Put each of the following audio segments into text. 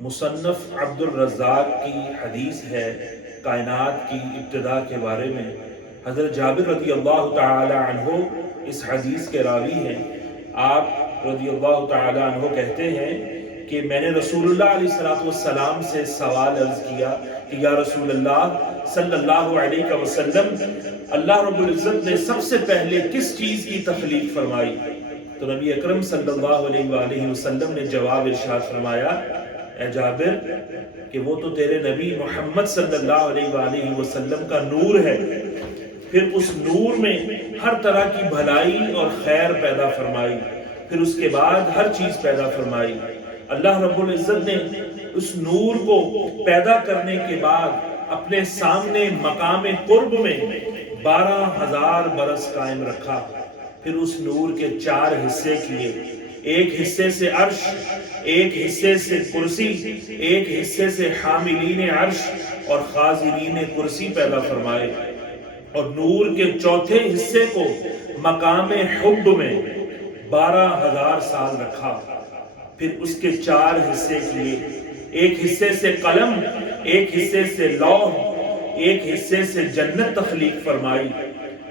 مصنف عبد الرزاق کی حدیث ہے کائنات کی ابتدا کے بارے میں۔ حضرت جابر رضی اللہ تعالی عنہ اس حدیث کے راوی ہیں۔ آپ رضی اللہ تعالی عنہ کہتے ہیں کہ میں نے رسول اللہ علیہ السلام سے سوال عرض کیا کہ یا رسول اللہ صلی اللہ علیہ وسلم، اللہ رب العزت نے سب سے پہلے کس چیز کی تخلیق فرمائی؟ تو نبی اکرم صلی اللہ علیہ وآلہ وسلم نے جواب ارشاد فرمایا، اے جابر کہ وہ تو تیرے نبی محمد صلی اللہ علیہ وآلہ وسلم کا نور ہے، پھر اس نور میں ہر طرح کی بھلائی اور خیر پیدا فرمائی، پھر اس کے بعد ہر چیز پیدا فرمائی۔ اللہ رب العزت نے اس نور کو پیدا کرنے کے بعد اپنے سامنے مقام قرب میں 12,000 برس قائم رکھا، پھر اس نور کے 4 حصے کیے، ایک حصے سے عرش، ایک حصے سے کرسی، ایک حصے سے حاملین عرش اور خازنین کرسی پیدا فرمائے، اور نور کے چوتھے حصے کو مقام حب میں 12,000 سال رکھا، پھر اس کے 4 حصے کیے، ایک حصے سے قلم، ایک حصے سے لوح، ایک حصے سے جنت تخلیق فرمائی،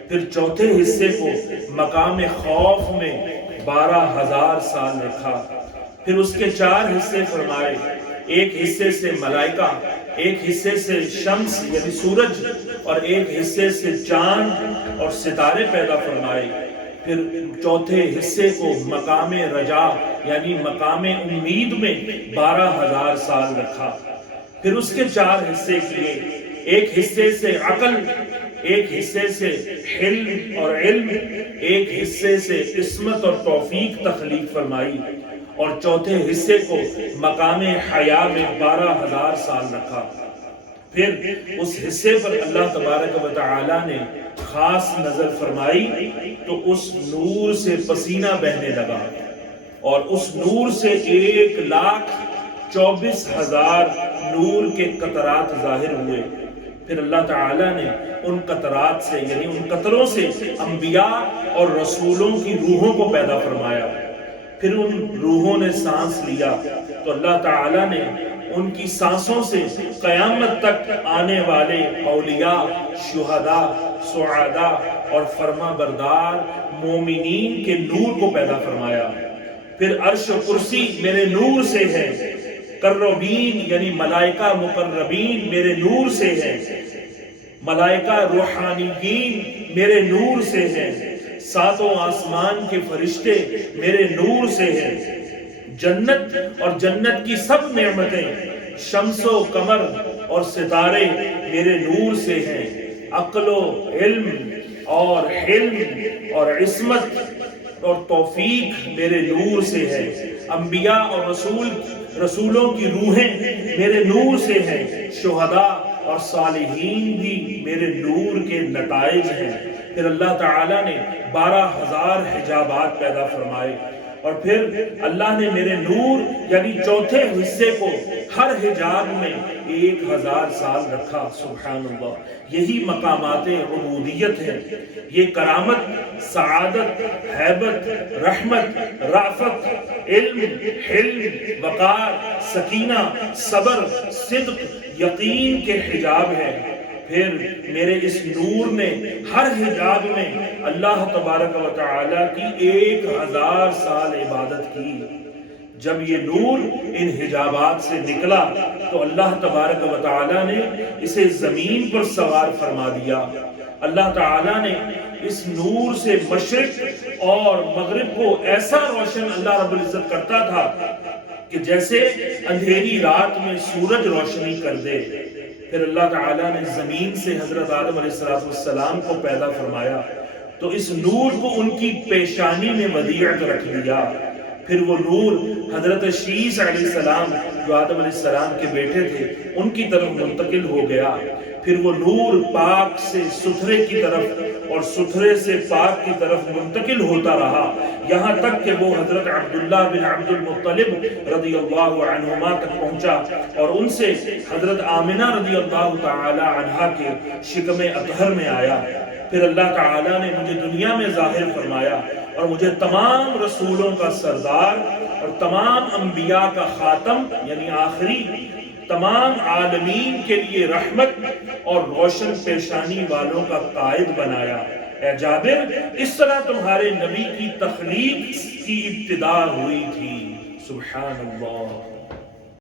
پھر چوتھے حصے کو مقام خوف میں 12,000 سال رکھا، پھر اس کے 4 حصے فرمائے، ایک حصے سے ملائکہ، ایک حصے سے شمس یعنی سورج، اور ایک حصے سے چاند اور ستارے پیدا فرمائے، پھر چوتھے حصے کو مقام رجا یعنی مقام امید میں 12,000 سال رکھا، پھر اس کے 4 حصے کیے، ایک حصے سے عقل، ایک حصے سے حلم اور علم، ایک حصے سے عصمت اور توفیق تخلیق فرمائی، اور چوتھے حصے کو مقام حیا میں 12,000 سال رکھا۔ پھر اس حصے پر اللہ تبارک و تعالی نے خاص نظر فرمائی تو اس نور سے پسینہ بہنے لگا، اور اس نور سے 1,24,000 نور کے قطرات ظاہر ہوئے، پھر اللہ تعالیٰ نے ان قطرات سے یعنی ان قطروں سے انبیاء اور رسولوں کی روحوں کو پیدا فرمایا، پھر ان روحوں نے سانس لیا تو اللہ تعالیٰ نے ان کی سانسوں سے قیامت تک آنے والے اولیاء، شہداء، سعداء اور فرما بردار مومنین کے نور کو پیدا فرمایا، پھر عرش و کرسی میرے نور سے ہے، قربین یعنی ملائکہ مقربین میرے نور سے ہیں، ملائکہ روحانیین میرے نور سے ہیں، 7 آسمان کے فرشتے میرے نور سے ہیں، جنت اور جنت کی سب نعمتیں، شمس و قمر اور ستارے میرے نور سے ہیں، عقل و علم اور حلم اور عصمت اور توفیق میرے نور سے ہے، انبیاء اور رسولوں کی روحیں میرے نور سے ہیں، شہداء اور صالحین بھی میرے نور کے نتائج ہیں۔ پھر اللہ تعالیٰ نے 12,000 حجابات پیدا فرمائے، اور پھر اللہ نے میرے نور یعنی چوتھے حصے کو ہر حجاب میں 1,000 سال رکھا۔ سبحان اللہ، یہی مقامات عبودیت ہے، یہ کرامت، سعادت، ہیبت، رحمت، رافت، علم، حلم، وقار، سکینہ، صبر، صدق، یقین کے حجاب ہیں۔ پھر میرے اس نور نے ہر حجاب میں اللہ تبارک و تعالی کی 1,000 سال عبادت کی۔ جب یہ نور ان حجابات سے نکلا تو اللہ تبارک و تعالی نے اسے زمین پر سوار فرما دیا۔ اللہ تعالی نے اس نور سے مشرق اور مغرب کو ایسا روشن اللہ رب العزت کرتا تھا کہ جیسے اندھیری رات میں سورج روشنی کر دے۔ پھر اللہ تعالیٰ نے زمین سے حضرت آدم علیہ السلام کو پیدا فرمایا تو اس نور کو ان کی پیشانی میں ودیعت رکھ دیا، پھر وہ نور حضرت شیس علیہ السلام جو آدم علیہ السلام کے بیٹے تھے ان کی طرف منتقل ہو گیا، پھر وہ نور پاک سے ستھرے کی طرف اور ستھرے سے پاک کی طرف منتقل ہوتا رہا، یہاں تک کہ وہ حضرت عبداللہ بن عبد المطلب رضی اللہ عنہما تک پہنچا، اور ان سے حضرت آمنہ رضی اللہ تعالی عنہا کے شکم اطہر میں آیا۔ پھر اللہ تعالیٰ نے مجھے دنیا میں ظاہر فرمایا اور مجھے تمام رسولوں کا سردار اور تمام انبیاء کا خاتم یعنی آخری، تمام عالمین کے لیے رحمت اور روشن پیشانی والوں کا قائد بنایا۔ اے جابر، اس طرح تمہارے نبی کی تخلیق کی ابتدا ہوئی تھی۔ سبحان اللہ۔